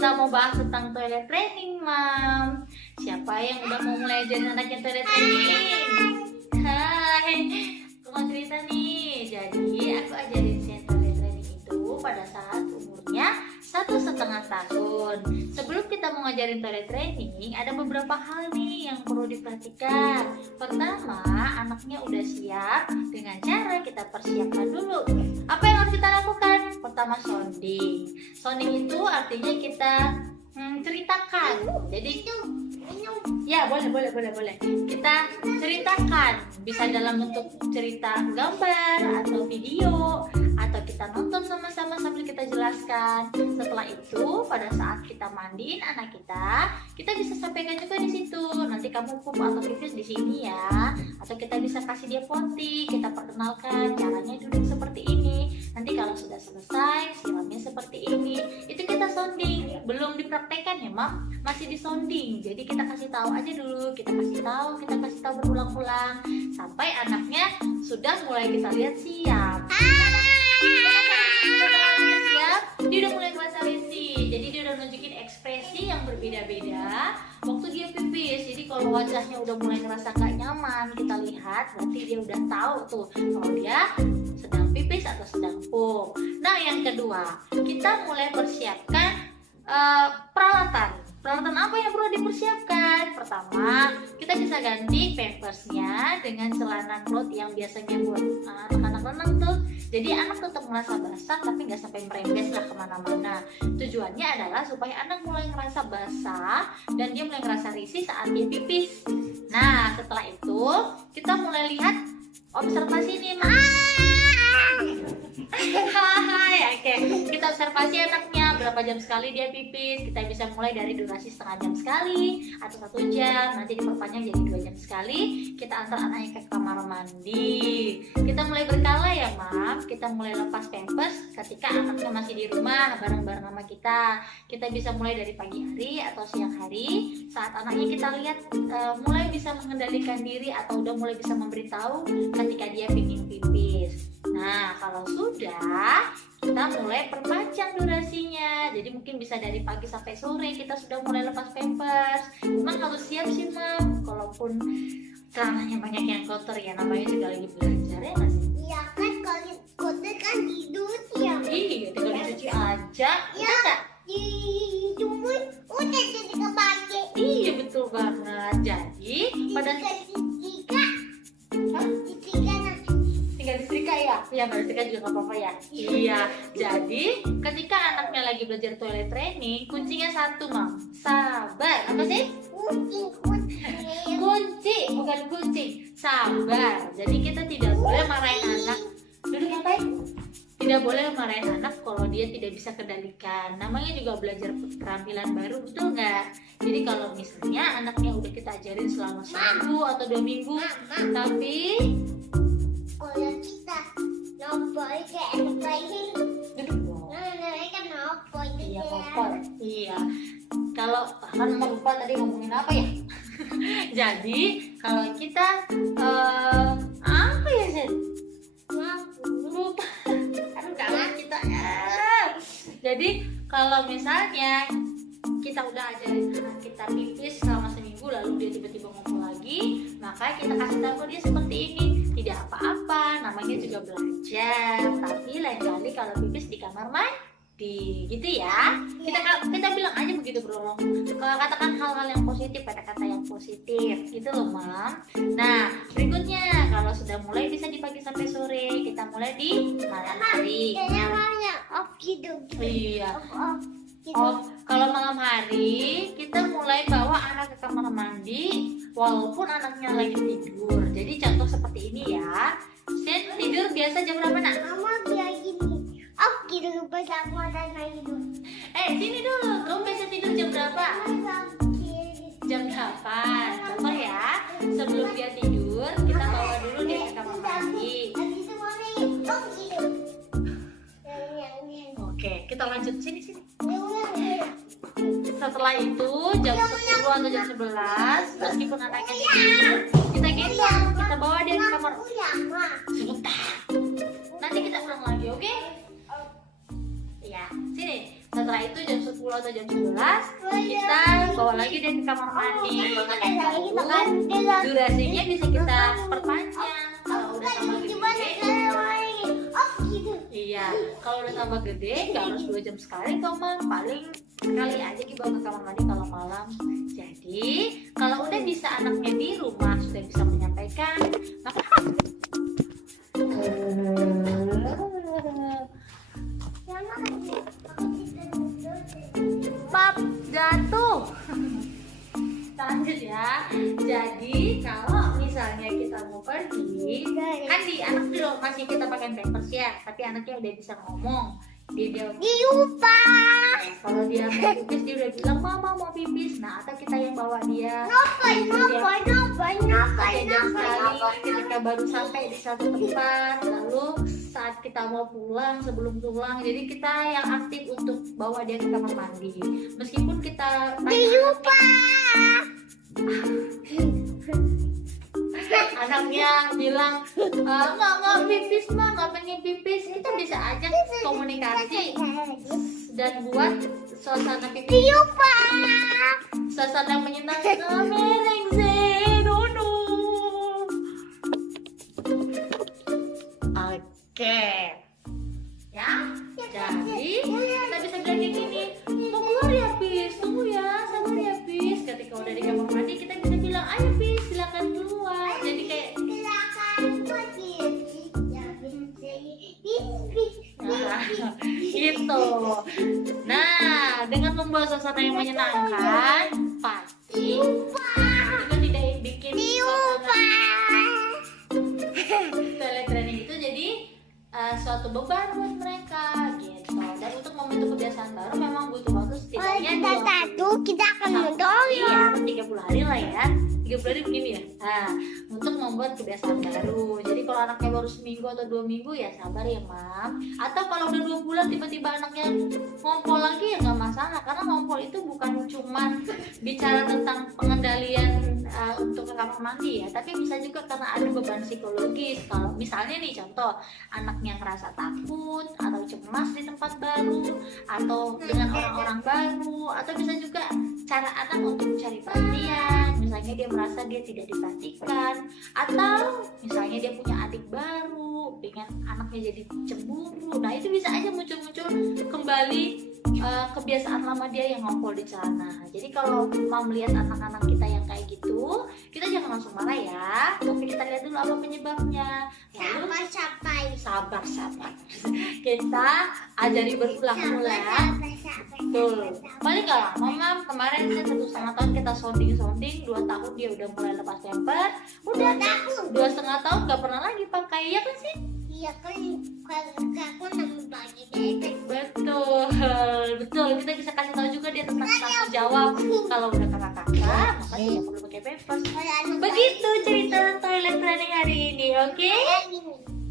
kita mau bahas tentang toilet training, Mam. Siapa yang udah mau mulai ajarin anaknya toilet training? Hai, aku mau cerita nih. Jadi aku ajarin si toilet training itu pada saat umurnya 1,5 tahun. Sebelum kita mau ngajarin toilet training, ada beberapa hal nih yang perlu diperhatikan. Pertama, anaknya udah siap dengan cara kita persiapkan dulu. Apa yang harus kita lakukan? Pertama, sounding. Sounding itu artinya kita ceritakan. Jadi ya boleh. Kita ceritakan, bisa dalam bentuk cerita gambar atau video, atau kita nonton sama-sama sambil kita jelaskan. Setelah itu, pada saat kita mandiin anak kita bisa sampaikan juga di situ. Nanti kamu pup atau pipis di sini ya. Atau kita bisa kasih dia potty, kita perkenalkan caranya duduk seperti ini. Nanti kalau sudah selesai, siramnya seperti ini. Itu kita sounding, belum dipraktekkan ya, Mam. Masih di sounding. Jadi kita kasih tahu aja dulu, kita kasih tahu berulang-ulang sampai anaknya sudah mulai kita lihat siap. Siap, dia udah mulai ngerasa risih. Jadi dia udah nunjukin ekspresi yang berbeda-beda waktu dia pipis. Jadi kalau wajahnya udah mulai ngerasa gak nyaman, kita lihat berarti dia udah tahu tuh kalau dia sedang pipis atau sedang pup. Nah, yang kedua, kita mulai persiapkan peralatan apa yang perlu dipersiapkan. Pertama, kita bisa ganti pampersnya dengan celana cloth yang biasanya buat anak-anak renang tuh. Jadi anak tetap merasa basah tapi nggak sampai merembes lah kemana-mana. Tujuannya adalah supaya anak mulai ngerasa basah dan dia mulai ngerasa risih saat dia pipis. Nah, setelah itu kita mulai lihat observasi nih, Mas. Hai, oke. Kita observasi anaknya berapa jam sekali dia pipis. Kita bisa mulai dari durasi setengah jam sekali atau 1 jam. Nanti diperpanjang jadi 2 jam sekali. Kita antar anaknya ke kamar mandi. Kita mulai berkala ya, Mam. Kita mulai lepas pampers ketika anaknya masih di rumah bareng-bareng sama kita. Kita bisa mulai dari pagi hari atau siang hari. Saat anaknya kita lihat mulai bisa mengendalikan diri atau udah mulai bisa memberitahu ketika dia ingin pipis. Nah, kalau sudah, kita mulai perpanjang durasinya. Jadi mungkin bisa dari pagi sampai sore kita sudah mulai lepas pampers. Memang harus siap sih, Mam. Kalaupun celananya banyak yang kotor ya, namanya juga lagi belajar ya nggak sih? Iya kan, kalau kotor kan tidur ya. Iya, tinggal dicuci aja. Iya, dijemur udah jadi kepake. Iya, betul banget. Jadi pada tinggal disetrika ya? Iya, disetrika juga nggak apa-apa ya? Iya. Jadi ketika anaknya lagi belajar toilet training, kuncinya satu, Mam. Sabar. Apa sih? Kunci, bukan kucing. Sabar. Jadi kita tidak boleh marahin anak. Duduk ngapain? Tidak boleh marahin anak kalau dia tidak bisa kendalikan. Namanya juga belajar keterampilan baru, betul nggak? Jadi kalau misalnya anaknya udah kita ajarin selama 1 atau 2 minggu, tapi kalau kita nopoy kayak anak bayi, duduk dong. mereka nopoy gitu Iya, ya. kompor. Iya. Kalau kan lupa tadi ngomongin apa ya? Jadi kalau kita apa ya, Sen? Lupa. Aduh, kangen kita. Jadi kalau misalnya kita udah ajarin anak kita pipis selama seminggu lalu dia tiba-tiba ngomong lagi, maka kita kasih tahu dia seperti ini. Tidak apa-apa, namanya juga belajar. Tapi lain kali kalau pipis di kamar mandi, gitu ya. Kita bilang aja begitu, Bro. Kalau katakan hal-hal yang positif, kata-kata yang positif, gitu loh, Mam. Nah, berikutnya kalau sudah mulai bisa di pagi sampai sore, kita mulai di malam hari. Namanya off gitu. Iya. Off gitu. Oh, kalau malam hari kita mulai bawa anak ke kamar mandi walaupun anaknya lagi tidur. Jadi contoh seperti ini ya. Sen tidur biasa jam berapa, Nak? Mama biar gini. Off gitu bersama dan itu. Sini dulu. Kamu biasa tidur jam berapa? Jam 8. Contoh ya. Sebelum dia tidur, kita bawa dulu dia ke kamar mandi. Habis itu mama off gitu. Oke, kita lanjut sini. Setelah itu jam 10 atau jam 11, meskipun anaknya tidur, kita gendong, kita bawa dia ke kamar. Sebentar. Nanti kita ulang lagi, oke? Ya, sini. setelah itu jam 10 atau jam 11 kita bawa lagi dia ke kamar mandi. Durasinya bisa kita perpanjang. Kalau udah tambah gede, iya, kalau udah tambah gede nggak harus 2 jam sekali kok Mam, paling sekali aja dibawa ke kamar mandi kalau malam. Jadi kalau udah bisa anaknya di rumah sudah bisa menyampaikan, maka pap jatuh. Lanjut ya. Jadi kalau misalnya kita mau pergi, kan di anak dulu masih kita pakai pampers ya, tapi anaknya udah bisa ngomong. Dia Lupa. kalau dia mau pipis dia udah bilang mama mau pipis. Nah atau kita yang bawa dia. Nopo. Pakai jam sekali ketika baru sampai di satu tempat, lalu saat kita mau pulang, sebelum pulang, jadi kita yang aktif untuk bawa dia ke kamar mandi. Meskipun kita Lupa. anaknya bilang nggak pipis mah, nggak pengen pipis, kita bisa aja komunikasi dan buat suasana pipis, Lupa. suasana menyenangkan. Merengse dono. Oke ya, jadi kita bisa bilang kayak gini, mau keluar ya Pis, tunggu ya, sabar ya Pis. Ketika udah di kamar mandi kita bisa bilang ayo Pis silakan keluar. Jadi kayak gitu. Nah, dengan membawa suasana yang menyenangkan, pasti juga tidak bikin toilet training itu jadi suatu beban buat mereka gitu. Dan untuk membentuk kebiasaan baru memang butuh waktu setidaknya 2 kita akan iya, 30 hari lah ya. 30 hari begini ya. Nah, untuk membuat kebiasaan baru. Jadi kalau anaknya baru seminggu atau 2 minggu ya sabar ya Mam. Atau kalau udah 2 bulan tiba-tiba anaknya ngompol lagi ya nggak masalah. Karena ngompol itu bukan cuman bicara tentang pengendalian untuk ke kamar mandi ya, tapi bisa juga karena ada beban psikologis. Kalau misalnya nih contoh anaknya ngerasa takut atau cemas di tempat baru atau dengan orang-orang baru, atau bisa juga cara anak untuk mencari perhatian. Misalnya dia merasa dia tidak diperhatikan, atau misalnya dia punya adik baru, pengen anaknya jadi cemburu. Nah itu bisa aja muncul-muncul kembali kebiasaan lama dia yang ngompol di celana. Jadi kalau mau melihat anak-anak kita yang kayak gitu, kita jangan langsung marah ya, tapi kita lihat dulu apa penyebabnya. Lalu sabar kita ajari berulang-ulang. Betul. Paling nggak lama Mam, kemarin saya 1,5 tahun kita sounding 2 tahun dia udah mulai lepas pampers. Udah 2,5 tahun nggak pernah lagi pakai, ya kan sih? Iya kan, kalau aku nambah bagi deh. Betul. Kita bisa kasih tahu juga dia tentang tanggung jawab. Kalau udah kakak maka tidak perlu pakai pampers. Begitu cerita toilet training hari ini, oke?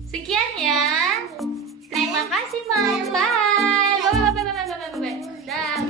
Sekian ya. Terima kasih Mam. Bye. Bye. Dah.